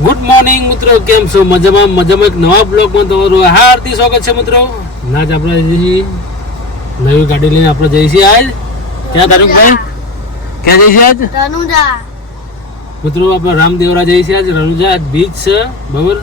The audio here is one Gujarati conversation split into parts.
ગુડ મોર્નિંગ મિત્રો, કેમ છો? મજામાં એક નવા બ્લોગમાં તમારું હાર્દિક સ્વાગત છે મિત્રો. આજ આપણે નવી ગાડી લઈને આપણે જઈએ છીએ. આજ ક્યાં તારુકભાઈ ક્યાં જઈએ છીએ? આજ રણુજા મિત્રો આપણે રામદેવરા જઈએ છીએ. આજ રણુજા બીચ છે, બરાબર.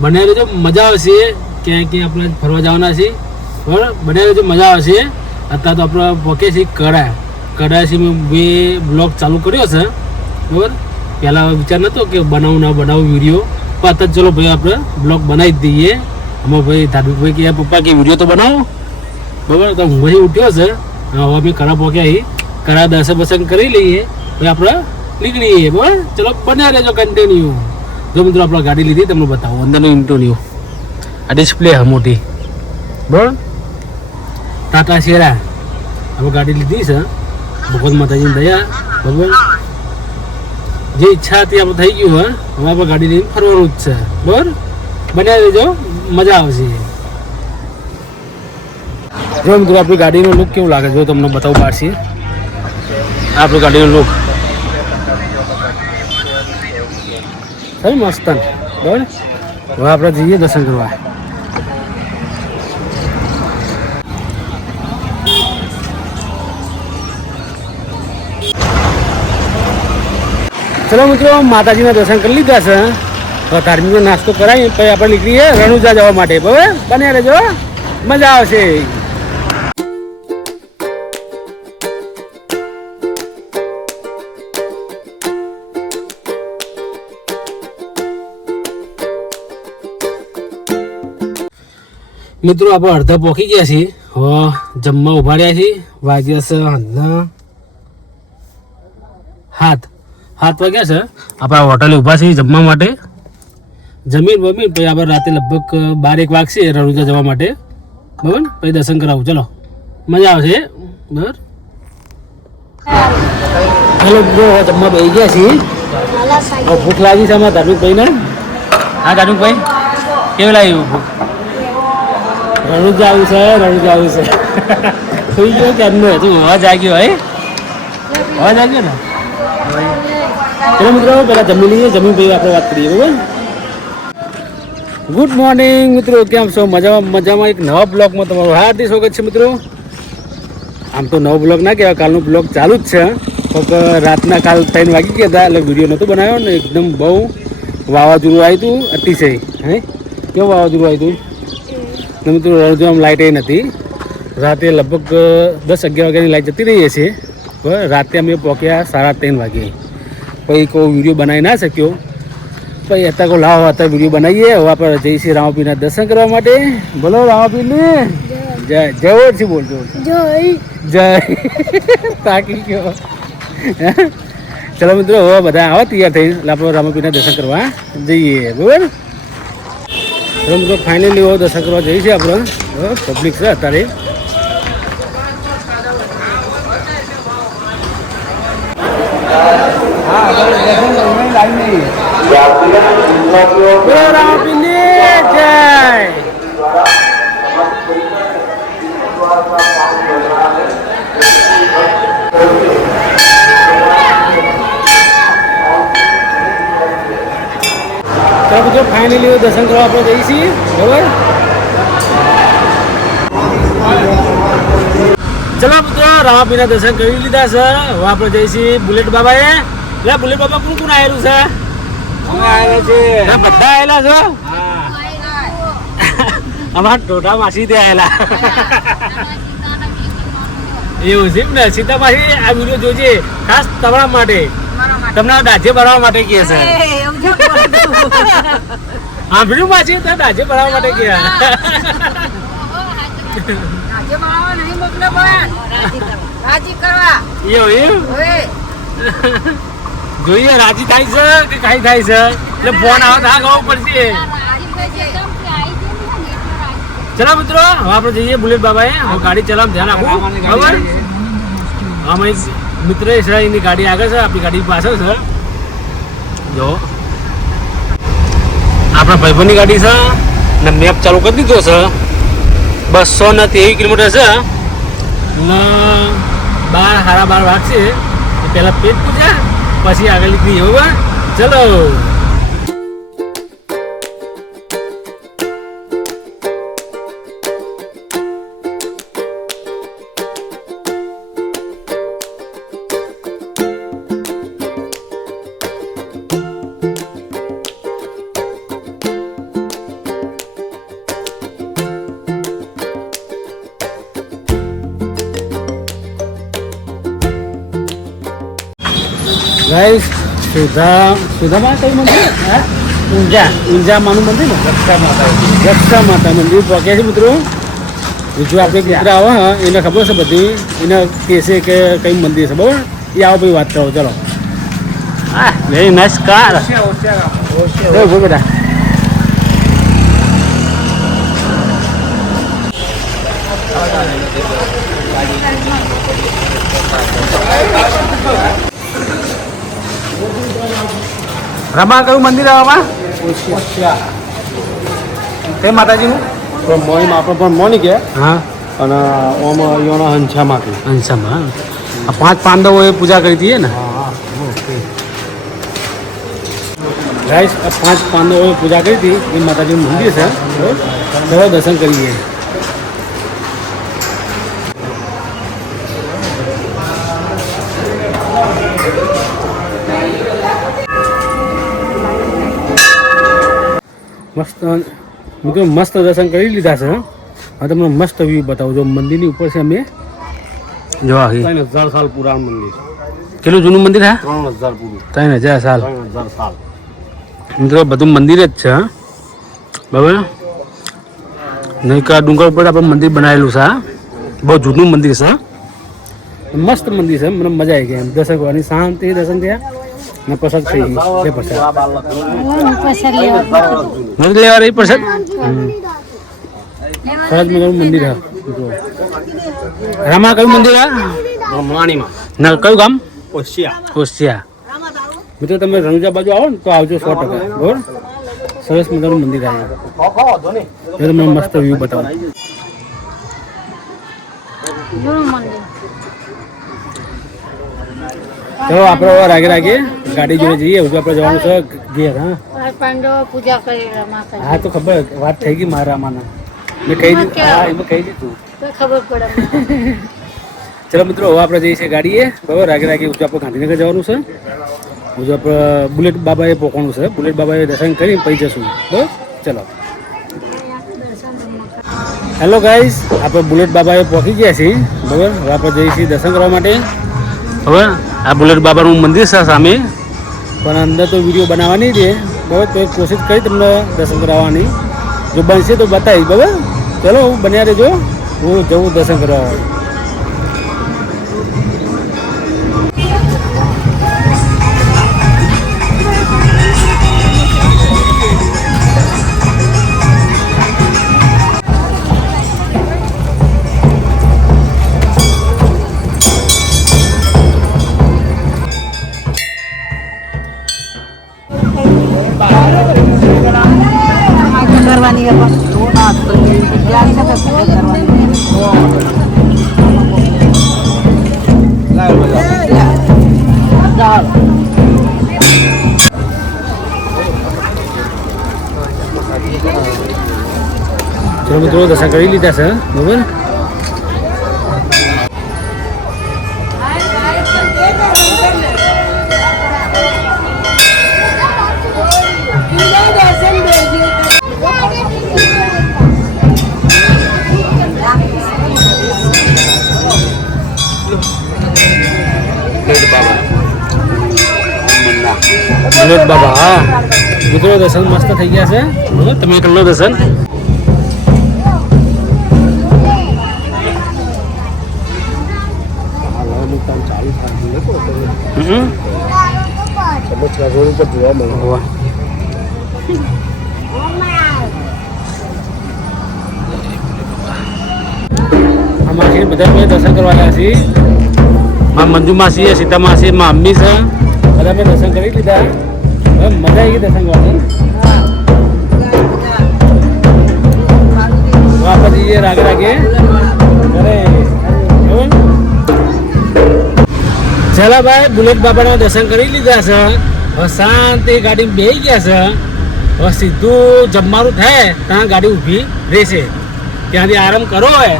બને રહેજો, મજા આવશે. ક્યાંય આપણે ફરવા જવાના છીએ, બરાબર. બને રહેજો, મજા આવશે. અત્યારે તો આપણે પહોંચે છીએ કડાથી મેં બે બ્લોગ ચાલુ કર્યો છે, બરાબર. પહેલાં વિચાર નહોતો કે બનાવું વિડીયો, પણ અત્યારે ચલો ભાઈ આપણે બ્લોગ બનાવી જ દઈએ. આમાં ભાઈ ધાર્મિકભાઈ કે પપ્પા કે વિડીયો તો બનાવો, બરાબર. તો હું ભાઈ ઉઠ્યો છે, હવે અમે કડા પહોંચ્યા કડા દર્શન બસન કરી લઈએ, ભાઈ આપણે નીકળીએ, બરાબર. ચલો બન્યા રહેજો કન્ટિન્યુ. જો મિત્રો આપણે ગાડી લીધી તમને બતાવો અંદરનો ઇન્ટરવ્યુ. આ ડિસ્પ્લે હા મોટી, બરાબર. ટાટા શેરા આપણે ગાડી લીધી છે, ભગવાન માતાજીની દયા, બરાબર. જે ઈચ્છા હતી આપણે થઈ ગયું. હવે આપણે ગાડી લઈને ફરવાનું જ છે, બરાબર. બન્યા રહેજો, મજા આવશે. જો મિત્રો આપણી ગાડીનો લુક કેવું લાગે જો તમને બતાવું પાડશે. આપણી ગાડીનો લુક સહી મસ્ત, બરાબર. હવે આપણે જઈએ દર્શન કરવા. ચલો મિત્રો માતાજીના દર્શન કરી લીધા છે. હવે ધાર્મિકનો નાસ્તો કરાવી પછી આપણે નીકળીએ રણુજા જવા માટે, બરાબર. બન્યા રહેજો, મજા આવશે. મિત્રો આપણે અડધા પહોંચી ગયા છીએ. હવે જમવા ઉભા રહ્યા છીએ. વાગ્યા છે હાથ વાગ્યા છે. આપણે હોટલે ઊભા છીએ જમવા માટે. જમીન પછી આપણે રાતે લગભગ 12-1 વાગશે રણુજા જવા માટે, બરાબર. પછી દર્શન કરાવું, ચલો મજા આવશે, બરાબર. હેલો બ્રો, જમવા બેસી ગયા છીએ. ભૂખ લાગી છે અમારા ધાર્મિકભાઈને. હા ધાર્મિકભાઈ, કેવું લાગ્યું ભૂખ? રણુજા આવ્યું છે. સુઈ ગયો કે એમનો હજુ અવાજ આવ્યો? અવાજ આવ્યો ને? ચલો મિત્રો પહેલાં જમી લઈએ, જમી પછી આપણે વાત કરીએ, બરાબર. ગુડ મોર્નિંગ મિત્રો, કેમ છો? મજામાં એક નવા બ્લોગમાં તમારું હાર્દિક સ્વાગત છે મિત્રો. આમ તો નવો બ્લોગ ના કહેવાય, કાલનો બ્લોગ ચાલુ જ છે, પણ રાતના કાલ 3 વાગી ગયા હતા એટલે વિડીયો નહોતો બનાવ્યો ને. એકદમ બહુ વાવાઝોડું આવ્યું હતું, અતિશય. કેવું વાવાઝોડું આવ્યું હતું મિત્રો? રણુજામાં લાઇટ નથી. રાતે લગભગ 10-11 વાગ્યાની લાઇટ જતી રહી છે. રાતે અમે પહોંચ્યા 3:30 વાગે. પછી કોઈ વિડીયો બનાવી ના શક્યો. પછી અત્યારે કોઈ લાવો અત્યારે વિડીયો બનાવીએ. હવે આપણે જઈશું રામાપીરના દર્શન કરવા માટે. બોલો રામાપીરને જય. જય ઓછી બોલજો, જય. તાકી ગયો. ચલો મિત્રો હવે બધા આવા તૈયાર થઈ એટલે આપણે રામાપીરના દર્શન કરવા જઈએ, બરાબર. ચલો મિત્રો ફાઇનલી હવે દર્શન કરવા જઈએ છીએ આપણે. પબ્લિક છે અત્યારે. મિત્રો ફાઇનલી દર્શન કરવા આપણે જઈએ છીએ, બરાબર. ચલો મિત્રો રામાપીરના દર્શન કરી લીધા છે. હવે આપણે જઈએ છીએ બુલેટ બાબાએ. એટલે બુલેટ બાબા કોણ આવેલું છે? અમે આવેલા છે, બધા આવેલા છો. અમારા ટોટા માસી ત્યાં આવેલા. એવું છે ને? સીતા માસી આ વિડીયો જોજે ખાસ તમારા માટે, તમને દાજે ભરવા માટે કહે છે. હા વિડીયો માસી તો દાજે ભરવા માટે કહે. જોઈએ રાજી થાય છે કે કઈ થાય છે એટલે ફોન આવે તો ખબર પડશે. ચલો મિત્રો હવે આપણે જઈએ બુલેટ બાબાએ. હવે ગાડી ચલાવવાનું ધ્યાન રાખવું, બરાબર. આમાં મિત્ર એની ગાડી આગળ છે, આપણી ગાડી પાછળ છે. જો આપણા ભાઈબંધની ગાડી છે ને મેપ ચાલુ કરી દીધો છે. 223 કિલોમીટર છે ને 12 વાગશે. પહેલાં પેટ પૂજા પછી આગળ નીકળી જવું. ચલો ગાઈસ સુધામાં કયું મંદિર? હા, ઊંઝામાનું મંદિર ને રક્ષા માતા મંદિર પહોંચ્યા છે મિત્રો. બીજું આપણે મિત્ર આવે હા એને ખબર છે બધી, એને કહેશે કે કઈ મંદિર છે બરાબર. એ આવો ભાઈ વાત કરો ચલો. હા વેરી નાઇસ કાર. બેટા રમા કયું મંદિર આવવા તે માતાજીનું મોની આપણે પણ મોની કે હા અને ઓમ યોના હંસામાંથી હંસામાં આ 5 પાંડવોએ પૂજા કરી હતી ને. ઓકે ગાઈસ આ 5 પાંડવોએ પૂજા કરી હતી એ માતાજીનું મંદિર છે. ચલો દર્શન કરીએ. મસ્ત મિત્રો મસ્ત દર્શન કરી લીધા છે. હવે તમને મસ્ત વ્યૂ બતાવું. જો મંદિરની ઉપર છે અમે જો 3000 સાલ પુરાણું મંદિર. કેટલું જૂનું મંદિર? હા 3000 પૂરું. 3000 સાલ. 3000 સાલ મિત્રો બધું મંદિર જ છે બરાબર. નૈકા ડુંગર ઉપર આપણે મંદિર બનાવેલું છે. બહુ જૂનું મંદિર છે. મસ્ત મંદિર છે. મને મજા આવી ગઈ એમ દર્શન કરવાની. શાંતિ દર્શન થયા ને પ્રસાદ થઈ ગઈ. પ્રસાદ લેવા રહી પ્રસાદ. સરસ મજાનું મંદિર હા. રામા કયું મંદિર? રામાણીમાં ના કયું ગામ? કોશિયા. મિત્રો તમે રણુજા બાજુ આવો ને તો આવજો 100%. બરાબર સરસ મજાનું મંદિર આવ્યું. તમને મસ્ત વ્યૂ બતાવો. ચલો આપણે રાગે રાગે ગાડી જોડે જઈએ. હજુ આપણે જવાનું છે ઘેર. હા પૂજા કરી. હા તો ખબર વાત થઈ ગઈ મારા માના મેં કહી દીધું. હા એમાં કહી દીધું ખબર પડે. ચલો મિત્રો હવે આપણે જઈએ છીએ ગાડીએ બરાબર. રાગે રાગે હજુ આપણે ગાંધીનગર જવાનું છે. હજુ આપણે બુલેટ બાબાએ પહોંચવાનું છે. બુલેટ બાબાએ દર્શન કરી પછી જશું બરાબર. ચલો હેલો ગાઈસ આપણે બુલેટ બાબાએ પહોંચી ગયા છીએ બરાબર. હવે આપણે જઈએ છીએ દર્શન કરવા માટે. હવે આ બુલેટ બાબાનું મંદિર છે સામે, પણ અંદર તો વિડીયો બનાવવા નહીં દે બરાબર. તો કોશિશ કરી તમને દર્શન કરાવવાની. જો બનશે તો બતાવીશ બરાબર. ચલો બન્યા રહેજો. હું જવું દર્શન કરવા. ચલો મિત્રો દર્શન કરી લીધા છે બરાબર. બુલેટ બાબા હા મિત્રો દર્શન મસ્ત થઈ ગયા છે બરાબર. તમે કરી લો દર્શન. જોવા મળે માસી બધા મેં દર્શન કરવા આવ્યા છીએ. માં મંજુ માસી છે, સીતા માસી, માં અમ્મી છે. બધા મેં દર્શન કરી લીધા. હવે મજા આવી ગઈ દર્શન કરવાની. તો આપણે જઈએ રાગે રાગે અરે ચાલો ભાઈ બુલેટ બાબાના દર્શન કરી લીધા છે. હવે શાંતિ ગાડી બેસી ગયા છે. હવે સીધું જમવાનું થાય ત્યાં ગાડી ઊભી રહેશે. ત્યાંથી આરામ કરો હોય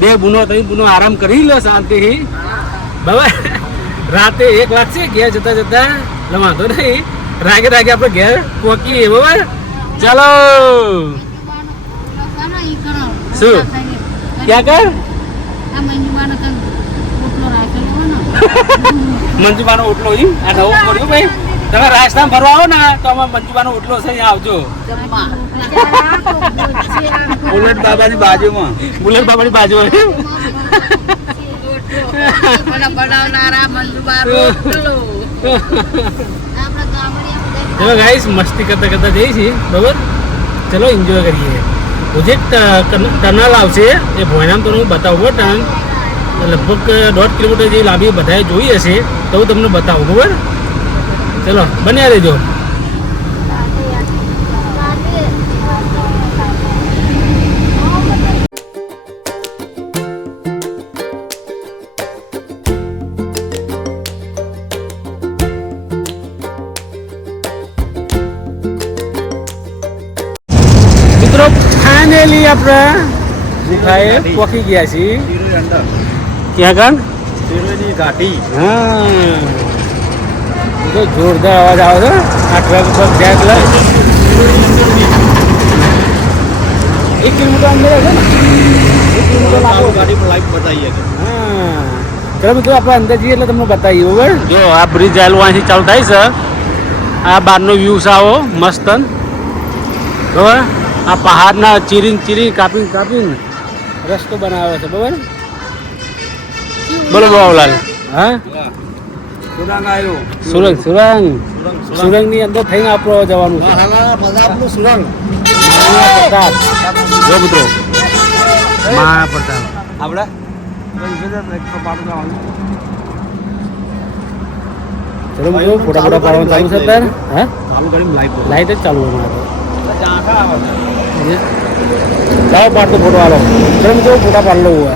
2 બુનો 3 બુનો આરામ કરી લો શાંતિથી બરાબર. રાતે 1 વાગશે ઘેર જતા જતા એટલે વાંધો નહીં. રાગે રાગે આપણે ઘેર પહોંચીએ બરાબર. ચાલો શું ક્યાં કર મંજુબાનો ઓટલો ઈ આ નવો પડ્યો ભાઈ. તમે રાજસ્થાન ફરવા આવો ને તો આમાં મંજુબાનો ઓટલો છે, અહીંયા આવજો. બુલેટ બાબાની બાજુમાં. બુલેટ બાબાની બાજુમાં. બનાવનારા મંજુબા રોટલો. ચલો ગાઈસ મસ્તી કરતા કરતા જઈએ છીએ બરાબર. ચલો એન્જોય કરીએ. જે ટનલ આવશે એ ભોયનામ તો હું બતાવું ટનલ લગભગ 1.5 કિલોમીટર જેવી લાંબી બધાએ જોઈ હશે તો હું તમને બતાવું બરાબર. ચલો બન્યા રહેજો. મિત્રો ફાઇનલી આપણે ગુફાએ પહોંચી ગયા છીએ. ક્યાં ગામ? શિરોઈની ઘાટી. હા તો જોરદાર અવાજ આવે છે આ ટ્રક પર જાય એટલે 1 કિલોમીટર અંદર હશે ને 1 કિલોમીટર લાગો ગાડી પર લાઈવ બતાવીએ. હા ચલો મિત્રો આપણે અંદર જઈએ એટલે તમને બતાવીએ બરાબર. જો આ બ્રિજ આવેલું અહીંથી ચાલુ થાય છે. આ બહારનો વ્યૂ છે આવો મસ્ત બરાબર. આ પહાડના ચીરી કાપીને રસ્તો બનાવે છે બરાબર. બોલો બાબુલાલ. હા સુરંગ આવ્યો. સુરંગની અંદર થઈને આપણે જવાનું છે. પ્રતાપનું સુરંગ. પ્રતાપ જો મિત્રો મહા પ્રતાપ આપણે ચલો મિત્રો ફોટા પાડવાનું ચાલુ છે અત્યારે. હા ચાલુ કરી લાઈવ લાઈટ જ ચાલુ અમારે. ચાલો પાડતો ફોટો આલો. ચલો મિત્રો ફોટા પાડ લો हुआ.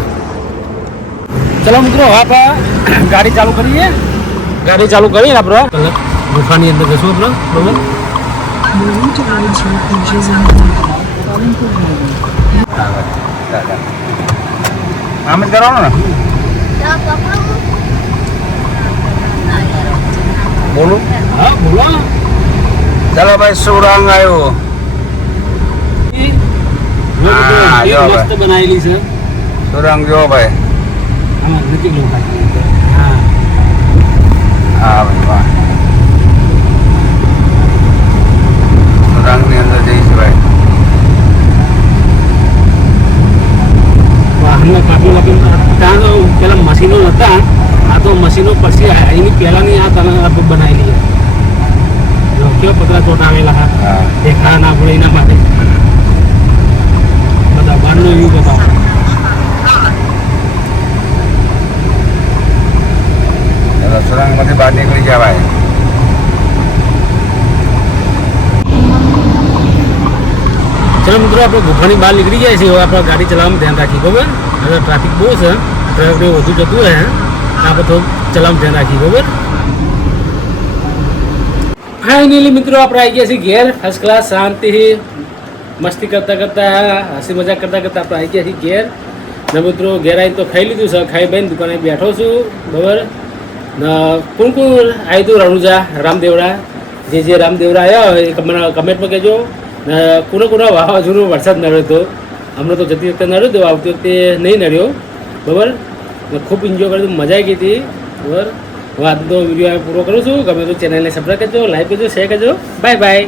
ચલો મિત્રો હવે આપણે ગાડી ચાલુ કરીએ. ગાડી ચાલુ કરીને આપણે ગુફાની અંદર જશું આપણે બરોબર. આમ જ કરવાનું ને. બોલું. હા બોલો. ચાલો ભાઈ સુરંગ આવ્યો. મસ્ત બનાવેલી છે. સુરંગ જો ભાઈ. આમાં નથી લોકો. હા હા ભાઈ વાહ. સુરંગની અંદર જઈશું ભાઈ. વાહનના કાપી ત્યાં તો પેલા મશીનો હતા. આ તો મશીનો પછી એની પહેલાંની આ તને બનાવેલી છે. કેવા પતરા ચોંટાવેલા હતા દેખા ના પડે એના માટે. બધા બહારનો વ્યૂ બતાવો. સુરંગમાંથી બહાર નીકળી જવાય. ચલો મિત્રો આપણે ગુફાની બહાર નીકળી જાય છે. હવે આપણે ગાડી ચલાવવામાં ધ્યાન રાખીએ બરાબર. હવે ટ્રાફિક બહુ છે, ટ્રાફિક વધુ જતું હોય આપણે થોડું ચલાવવામાં ધ્યાન રાખીએ બરાબર. ફાઇનલી મિત્રો આપણે આવી ગયા છીએ ઘેર. ફર્સ્ટ ક્લાસ શાંતિથી મસ્તી કરતા હસી મજાક કરતા આપણે આવી ગયા છીએ ઘેર. ને મિત્રો ઘેર આવીને તો ખાઈ લીધું છે. ખાઈ ભાઈને દુકાને બેઠો છું બરાબર. કોણ આવ્યું હતું રણુજા રામદેવડા. જે રામદેવડા આવ્યા હોય એ કમેન્ટમાં કહેજો. કોનો વાવાઝોડું વરસાદ નડ્યો હતો. હમણાં તો જતી વખતે નડ્યો હતો, આવતી વખતે નહીં નડ્યો બરાબર. ખૂબ એન્જોય કર્યું, મજા આવી ગઈ હતી બરાબર. હું આજનો વિડીયો પૂરો કરું છું. ગમે તો ચેનલને સબસ્ક્રાઈબ કરજો, લાઈક કરજો, શેર કરજો. Bye bye.